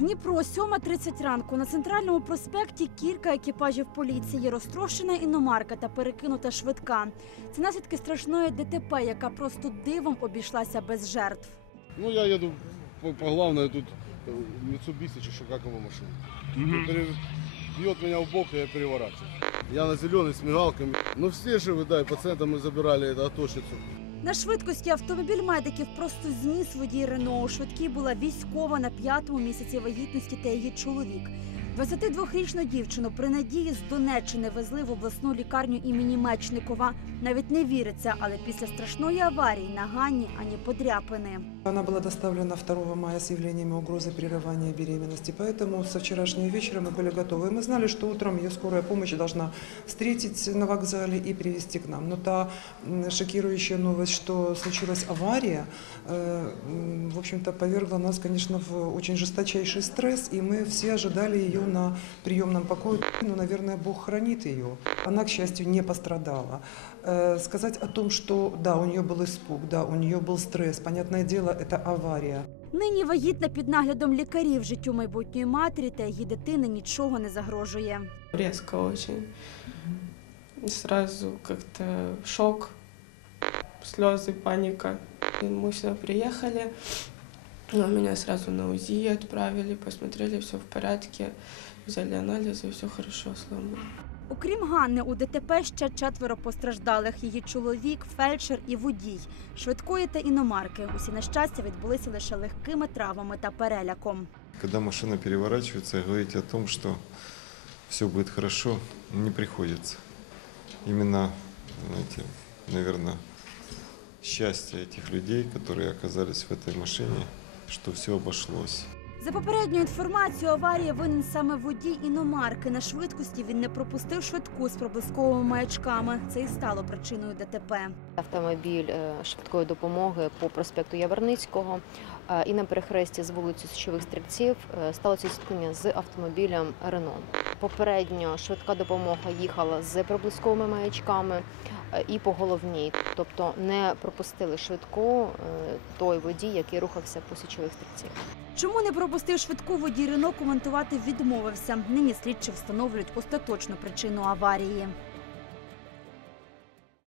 Дніпро, 7.30 ранку. На центральному проспекті кілька екіпажів поліції, розтрощена іномарка та перекинута швидка. Це наслідки страшної ДТП, яка просто дивом обійшлася без жертв. Ну, я еду по, по главной тут э, Mitsubishi, чи что, как его машина. Пере- Бьет меня в бок, и я переворачиваюсь. Я на зеленый с мигалками. Ну все живы, да, и пациента мы забирали, это атошницу. На швидкості автомобіль медиків просто зніс водій Рено. У швидкій була військова на п'ятому місяці вагітності та її чоловік. 22-річну дівчину при надії з Донеччини везли в обласну лікарню імені Мечникова. Навіть не віриться, але після страшної аварії на Ганні ані подряпини. Она была доставлена 2 мая с явлениями угрозы прерывания беременности, поэтому со вчерашнего вечера мы были готовы. И мы знали, что утром ее скорая помощь должна встретить на вокзале и привезти к нам. Но та м, шокирующая новость, что случилась авария, э, м, в общем-то, повергла нас, конечно, в очень жесточайший стресс, и мы все ожидали ее на приемном покое. Ну, наверное, Бог хранит ее. Она, к счастью, не пострадала. Э, Сказать о том, что да, у нее был испуг, да, у нее был стресс, понятное дело, это авария. Нині вагітна під наглядом лікарів життю майбутньої матері та її дитини нічого не загрожує. Резко очень. И Сразу как-то шок, слезы, паника. И Мы сюда приехали, но меня сразу на УЗИ отправили, посмотрели, все в порядке, взяли анализы, все хорошо, слава богу. Окрім Ганни, у ДТП ще четверо постраждалих. Її чоловік, фельдшер і водій. Швидкої та іномарки. Усі нещастя відбулися лише легкими травмами та переляком. Когда машина переворачивается, говорить о том, что все будет хорошо, не приходится. Именно, знаете, наверное, счастье этих людей, которые оказались в этой машине, что все обошлось. За попередньою інформацією, аварії винен саме водій іномарки. На швидкості він не пропустив швидку з проблисковими маячками. Це і стало причиною ДТП. Автомобіль е, швидкої допомоги по проспекту Яворницького е, і на перехресті з вулиці Січових стрільців е, сталося зіткнення з автомобілем Рено. Попередньо швидка допомога їхала з проблисковими маячками е, і по головній, тобто не пропустили швидку е, той водій, який рухався по Січових стрільців. Чому не пропустив швидку водій Рено коментувати відмовився. Нині слідчі встановлюють остаточну причину аварії.